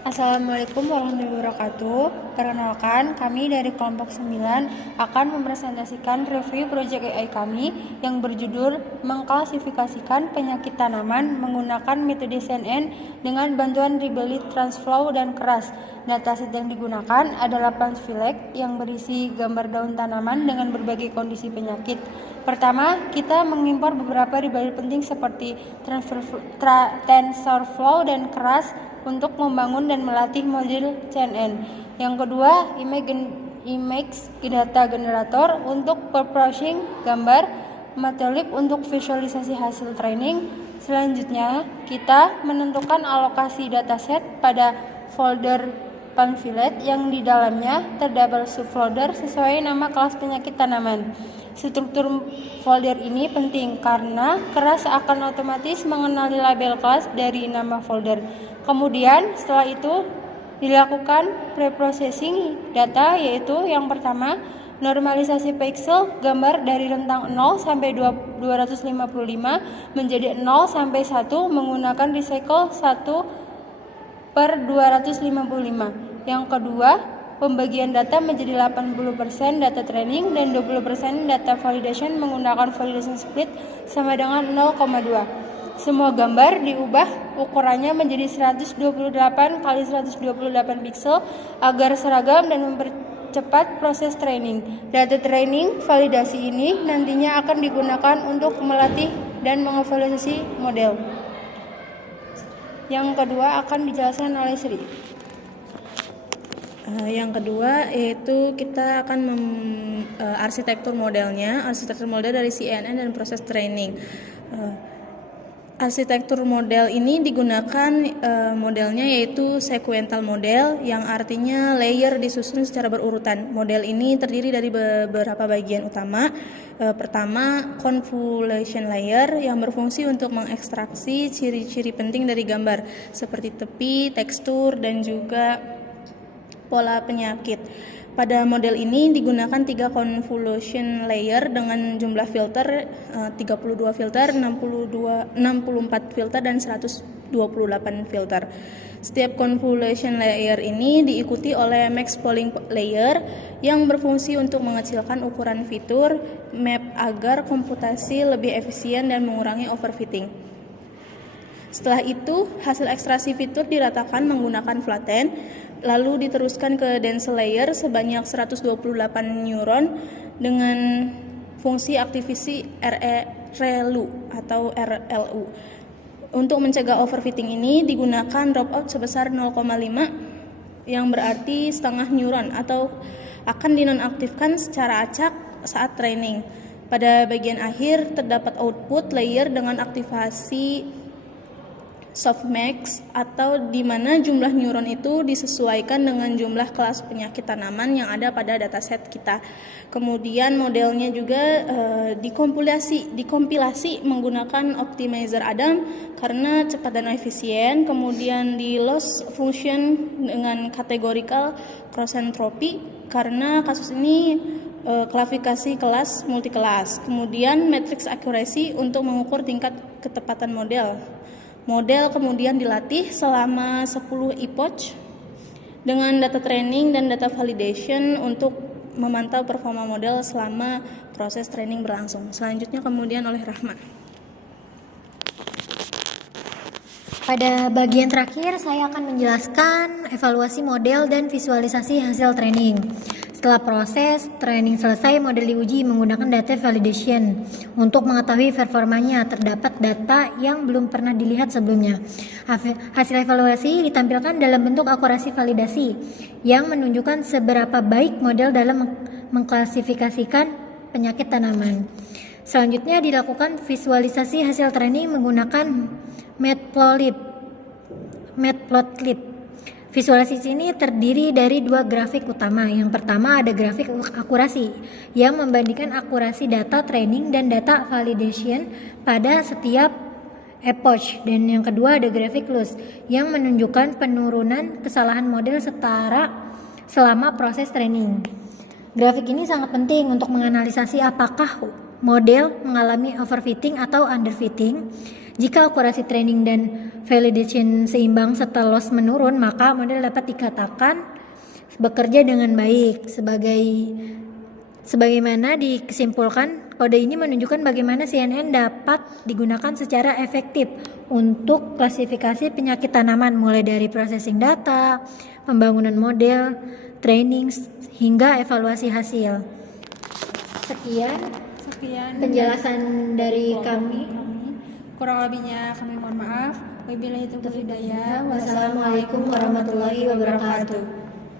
Assalamualaikum warahmatullahi wabarakatuh. Perkenalkan, kami dari kelompok 9 akan mempresentasikan review proyek AI kami yang berjudul mengklasifikasikan penyakit tanaman menggunakan metode CNN dengan bantuan Ribelli Transflow dan keras. Dataset yang digunakan adalah pamphlet yang berisi gambar daun tanaman dengan berbagai kondisi penyakit. Pertama, kita mengimpor beberapa Ribelli penting seperti TensorFlow dan keras untuk membangun dan melatih model CNN. Yang kedua, image data generator untuk processing gambar, Matplotlib untuk visualisasi hasil training. Selanjutnya, kita menentukan alokasi dataset pada folder pamphlet yang di dalamnya terdapat subfolder sesuai nama kelas penyakit tanaman. Struktur folder ini penting karena keras akan otomatis mengenali label kelas dari nama folder. Kemudian setelah itu dilakukan preprocessing data, yaitu yang pertama normalisasi pixel gambar dari rentang 0 sampai 255 menjadi 0 sampai 1 menggunakan recycle 1/255. Yang kedua, pembagian data menjadi 80% data training dan 20% data validation menggunakan validation split sama dengan 0,2. Semua gambar diubah ukurannya menjadi 128 x 128 pixel agar seragam dan mempercepat proses training. Data training validasi ini nantinya akan digunakan untuk melatih dan mengevaluasi model. Yang kedua akan dijelaskan oleh Sri. Yang kedua yaitu kita akan arsitektur modelnya, arsitektur model dari CNN dan proses training. Arsitektur model ini digunakan modelnya yaitu sequential model yang artinya layer disusun secara berurutan. Model ini terdiri dari beberapa bagian utama. Pertama, convolution layer yang berfungsi untuk mengekstraksi ciri-ciri penting dari gambar seperti tepi, tekstur, dan juga pola penyakit. Pada model ini digunakan 3 convolution layer dengan jumlah filter 32 filter, 64 filter, dan 128 filter. Setiap convolution layer ini diikuti oleh max polling layer yang berfungsi untuk mengecilkan ukuran fitur map agar komputasi lebih efisien dan mengurangi overfitting. Setelah itu, hasil ekstraksi fitur diratakan menggunakan flatten, lalu diteruskan ke dense layer sebanyak 128 neuron dengan fungsi aktivasi ReLU atau RLU. Untuk mencegah overfitting ini digunakan dropout sebesar 0,5 yang berarti setengah neuron atau akan dinonaktifkan secara acak saat training. Pada bagian akhir terdapat output layer dengan aktivasi softmax atau di mana jumlah neuron itu disesuaikan dengan jumlah kelas penyakit tanaman yang ada pada dataset kita. Kemudian modelnya juga dikompilasi menggunakan optimizer Adam karena cepat dan efisien. Kemudian di loss function dengan categorical cross entropy karena kasus ini klasifikasi kelas multikelas. Kemudian matrix accuracy untuk mengukur tingkat ketepatan model. Model kemudian dilatih selama 10 epoch dengan data training dan data validation untuk memantau performa model selama proses training berlangsung. Selanjutnya kemudian oleh Rahma. Pada bagian terakhir saya akan menjelaskan evaluasi model dan visualisasi hasil training. Setelah proses training selesai, model diuji menggunakan data validation. Untuk mengetahui performanya, terdapat data yang belum pernah dilihat sebelumnya. Hasil evaluasi ditampilkan dalam bentuk akurasi validasi yang menunjukkan seberapa baik model dalam mengklasifikasikan penyakit tanaman. Selanjutnya dilakukan visualisasi hasil training menggunakan Matplotlib. Visualisasi ini terdiri dari 2 grafik utama. Yang pertama ada grafik akurasi yang membandingkan akurasi data training dan data validation pada setiap epoch, dan yang kedua ada grafik loss yang menunjukkan penurunan kesalahan model setara selama proses training. Grafik ini sangat penting untuk menganalisasi apakah model mengalami overfitting atau underfitting. Jika akurasi training dan validation seimbang serta loss menurun, maka model dapat dikatakan bekerja dengan baik. Sebagaimana disimpulkan, kode ini menunjukkan bagaimana CNN dapat digunakan secara efektif untuk klasifikasi penyakit tanaman, mulai dari processing data, pembangunan model, training, hingga evaluasi hasil. Sekian penjelasan dari kami. Kurang lebihnya kami mohon maaf. Wabillahi taufiq wal hidayah. Wassalamualaikum warahmatullahi wabarakatuh.